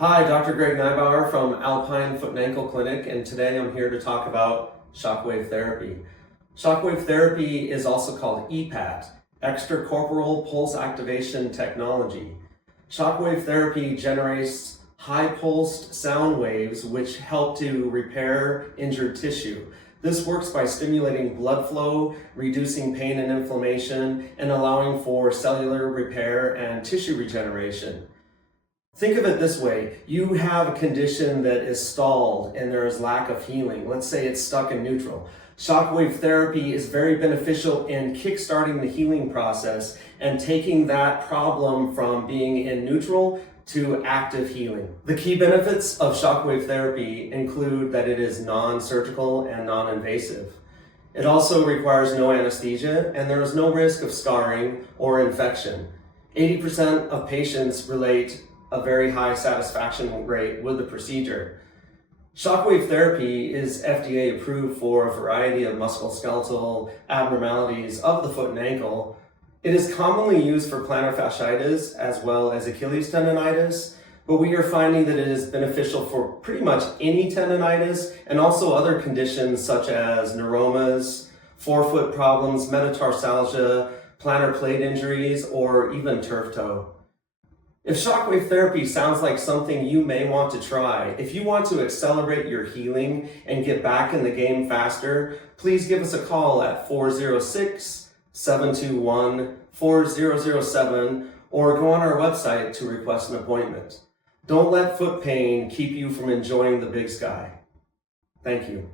Hi, Dr. Gregg Neibauer from Alpine Foot Ankle Clinic, and today I'm here to talk about Shockwave Therapy. Shockwave Therapy is also called EPAT, Extracorporeal Pulse Activation Technology. Shockwave Therapy generates high-pulsed sound waves which help to repair injured tissue. This works by stimulating blood flow, reducing pain and inflammation, and allowing for cellular repair and tissue regeneration. Think of it this way, you have a condition that is stalled and there is lack of healing. Let's say it's stuck in neutral. Shockwave therapy is very beneficial in kickstarting the healing process and taking that problem from being in neutral to active healing. The key benefits of shockwave therapy include that it is non-surgical and non-invasive. It also requires no anesthesia and there is no risk of scarring or infection. 80% of patients relate a very high satisfaction rate with the procedure. Shockwave therapy is FDA approved for a variety of musculoskeletal abnormalities of the foot and ankle. It is commonly used for plantar fasciitis as well as Achilles tendonitis, but we are finding that it is beneficial for pretty much any tendonitis and also other conditions such as neuromas, forefoot problems, metatarsalgia, plantar plate injuries, or even turf toe. If shockwave therapy sounds like something you may want to try, if you want to accelerate your healing and get back in the game faster, please give us a call at 406-721-4007 or go on our website to request an appointment. Don't let foot pain keep you from enjoying the big sky. Thank you.